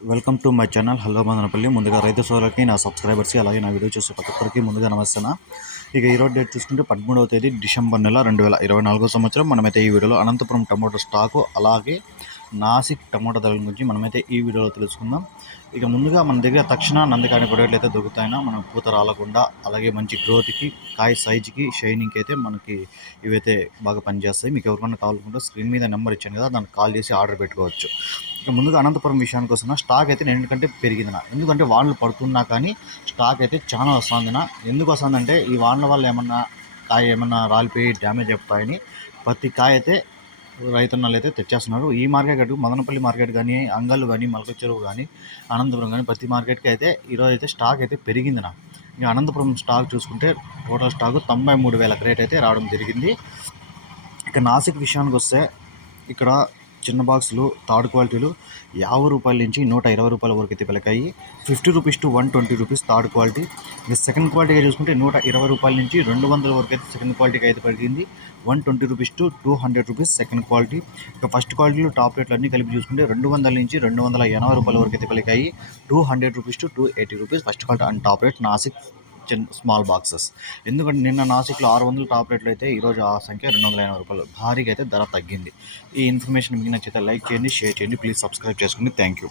Welcome to my channel hello Madanapalle ముందుగా రైతు సోదరులకి నా సబ్స్క్రైబర్స్కి అలాగే నా వీడియో చూసే ప్రతి ఒక్కరికి ముందుగా నమస్తేనా ఇక ఈరోజు డేట్ చూసుకుంటే పదమూడవ తేదీ డిసెంబర్ నెల రెండు వేల ఇరవై నాలుగో సంవత్సరం. మనమైతే ఈ వీడియోలో అనంతపురం టమాటో స్టాకు అలాగే నాసిక్ టమాటో ధరల గురించి మనమైతే ఈ వీడియోలో తెలుసుకుందాం. ఇక ముందుగా మన దగ్గర తక్షణ నందికాని ప్రొడక్ట్లు అయితే దొరుకుతాయినా మనం పూత రాలకుండా అలాగే మంచి గ్రోత్కి కాయ సైజుకి షైనింగ్కి అయితే మనకి ఇవైతే బాగా పనిచేస్తాయి. మీకు ఎవరికైనా కావాలనుకుంటే స్క్రీన్ మీద నెంబర్ ఇచ్చాను కదా దానికి కాల్ చేసి ఆర్డర్ పెట్టుకోవచ్చు. ఇక ముందుగా అనంతపురం విషయానికి వస్తున్నా స్టాక్ అయితే నేను ఎందుకంటే పెరిగిందినా ఎందుకంటే వానలు పడుతున్నా కానీ స్టాక్ అయితే చాలా వస్తుందినా ఎందుకు వస్తుందంటే ఈ వానల వల్ల ఏమన్నా కాయ ఏమన్నా రాలిపోయి డ్యామేజ్ అయిపోతాయని ప్రతి కాయ అయితే రైతన్నలు అయితే తెచ్చేస్తున్నారు. ఈ మార్కెట్ మదనపల్లి మార్కెట్ కానీ అంగళ్ళు కానీ మలక చెరువు కానీ అనంతపురం కానీ ప్రతి మార్కెట్కి అయితే ఈరోజు అయితే స్టాక్ అయితే పెరిగింది నా. ఇక అనంతపురం స్టాక్ చూసుకుంటే టోటల్ స్టాక్ తొంభై మూడు వేల క్రేట్ అయితే రావడం జరిగింది. ఇక నాసిక్ విషయానికి వస్తే ఇక్కడ చిన్న బాక్సులు థర్డ్ క్వాలిటీలు యాభై రూపాయల నుంచి నూట ఇరవై రూపాయల వరకు అయితే పిలకాయి. Fifty rupees to one twenty rupees third quality. ఇక సెకండ్ క్వాలిటీగా చూసుకుంటే నూట ఇరవై రూపాయల నుంచి రెండు వందల వరకు అయితే సెకండ్ క్వాలిటీకి అయితే పడిగింది one twenty rupees to two hundred rupees second quality. ఇక ఫస్ట్ క్వాలిటీలో టాప్ రేట్లు అన్నీ కలిపి చూసుకుంటే రెండు వందల నుంచి రెండు వందల ఎనభై రూపాయల వరకు అయితే పలికాయి. Two hundred rupees to two eighty rupees first quality and top rate Nasik చిన్న స్మాల్ బాక్సెస్. ఎందుకంటే నిన్న నాసిక్లో ఆరు వందల టాప్ రేట్లు అయితే ఈరోజు ఆ సంఖ్య రెండు వందల ఎనభై రూపాయలు. భారీగా అయితే ధర తగ్గింది. ఈ ఇన్ఫర్మేషన్ మీకు నచ్చితే లైక్ చేయండి షేర్ చేయండి. ప్లీజ్ సబ్స్క్రైబ్ చేసుకోండి. Thank you